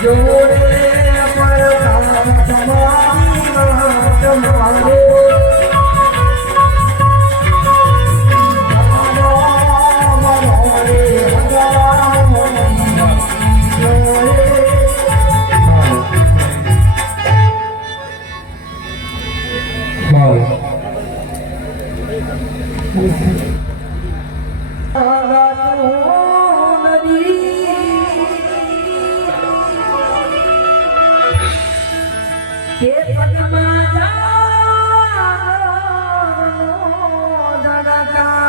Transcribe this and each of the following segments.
કે Da da da.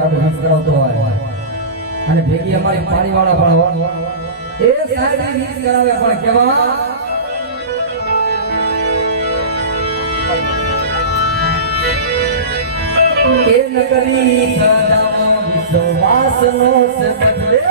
આડું સંસ્કારતો હોય. અને ભેગી અમારી પાણીવાળા પણ હોય. એ સાહેબ રીત કરાવે પણ કેવા? એ નકરી સદામાં વિશ્વાસનો સદવે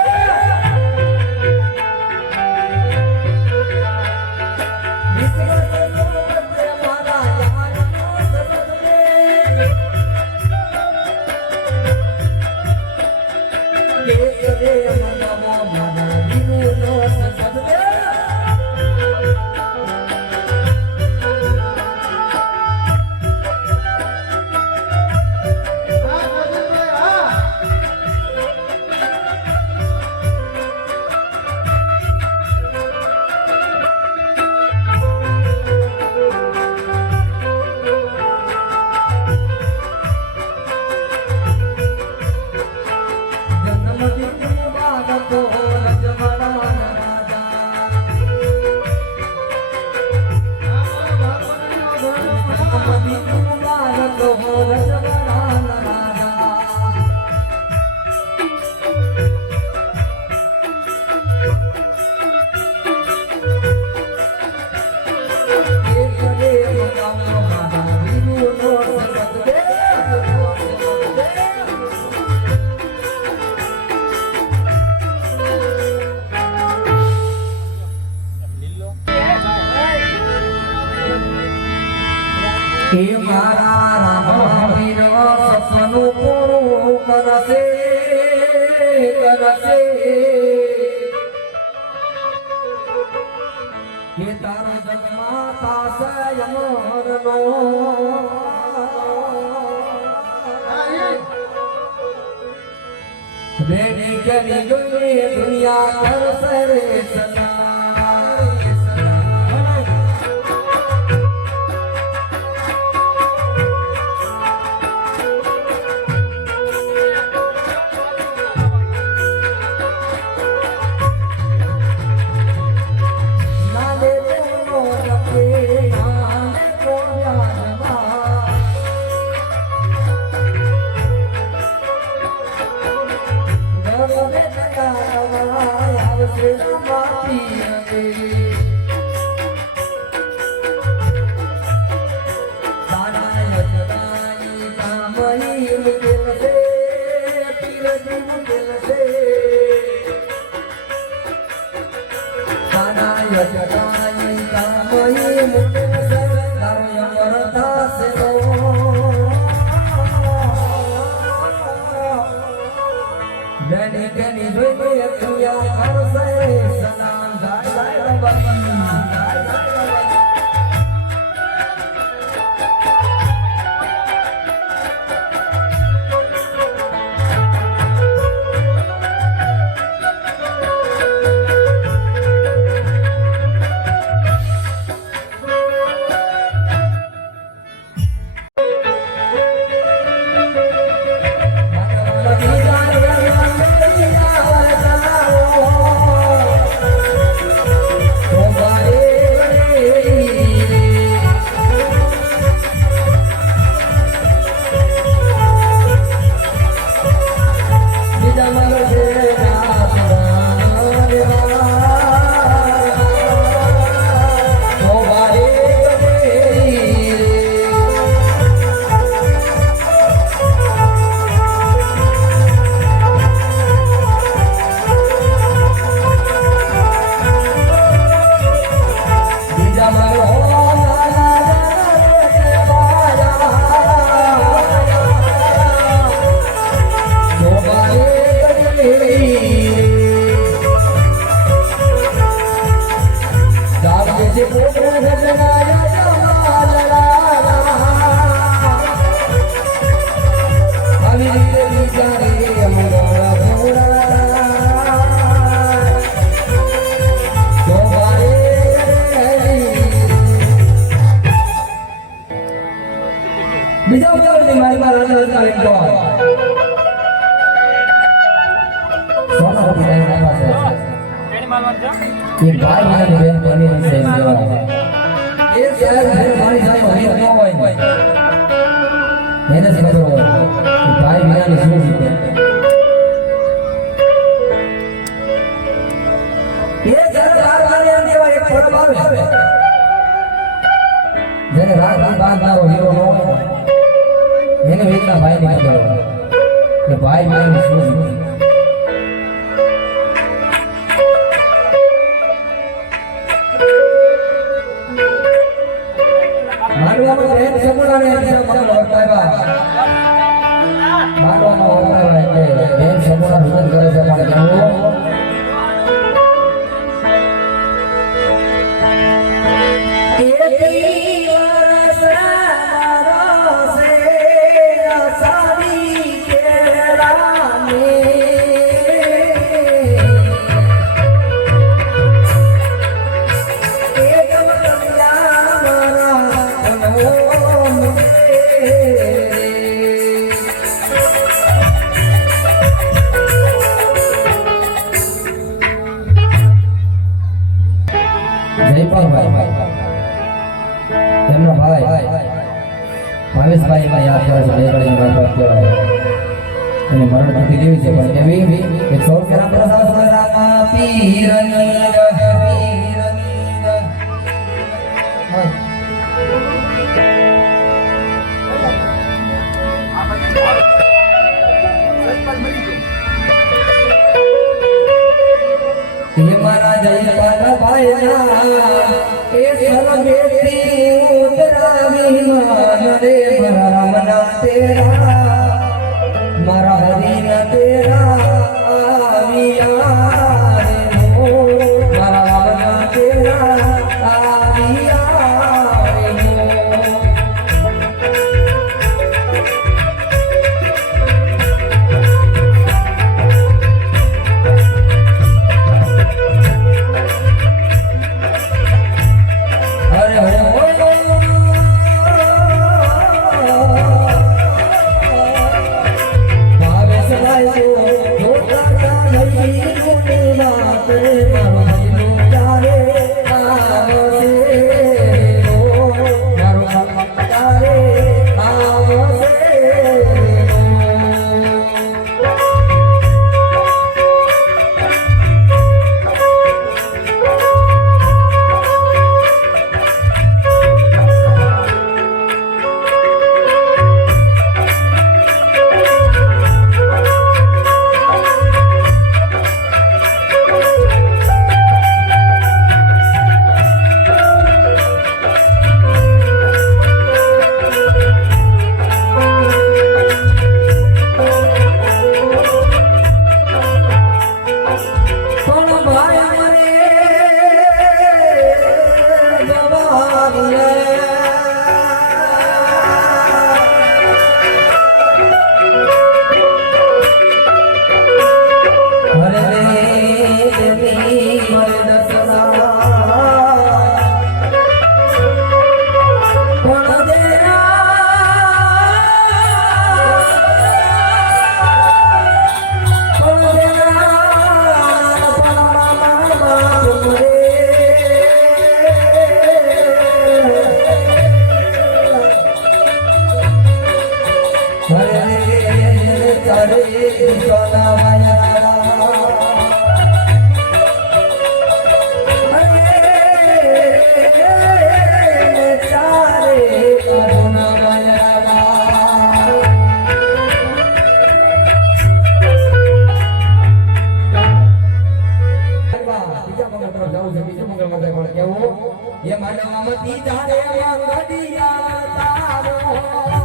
રેડી કરી જોઈએ દુનિયા કરશે રે એ ભાઈ મારી બેન બની છે સેવા એ સાહેબ મારી સાથે હોય ન. હોય એને સમજો કે ભાઈ વિના શું જીતે એ જ્યારે બાર મારે એમ કહેવાય એક પરમ આવે જેને રાગ રાગ બાંધનારો હીરો ન હોય, એને વેચના ભાઈ ને કે ભાઈ વિના શું જીતે રીતે માંડવામાં પ્રેમ સમૂહને એમના મંગળ વર્તાવ્યા. માંડવામાં વર્તાવ્યા એટલે સમૂહના ભજન કરે છે પણ? જયપાલભાઈ. એમનો ભાઈ ભાવેશભાઈ એમને યાદ કરે છે વાત કહેવાય. એની મરણ થતી કેવી છે પણ કેવી કે સૌ રામ પ્રસાદ રામા પીરની ગ- પીરની ગ. હા. એ મારા જયપાલ ભાઈના એ એ માનવામાં તીજા રે મંગળિયા તારો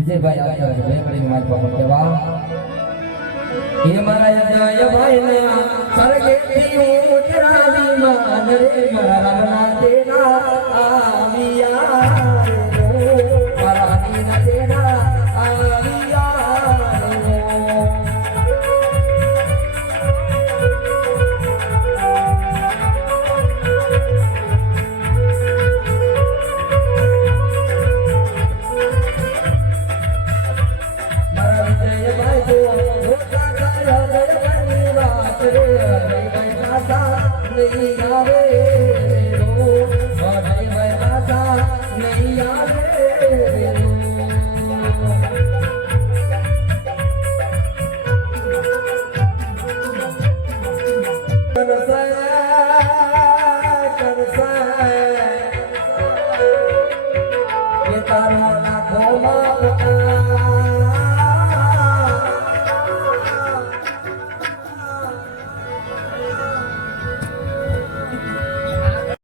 વિજયભાઈ આવતા છે બે કડી મારી પાસે કેવા એ મારા જય ભાઈ ને સરગેથી ઉતરાવી માન રે મારા રામના রে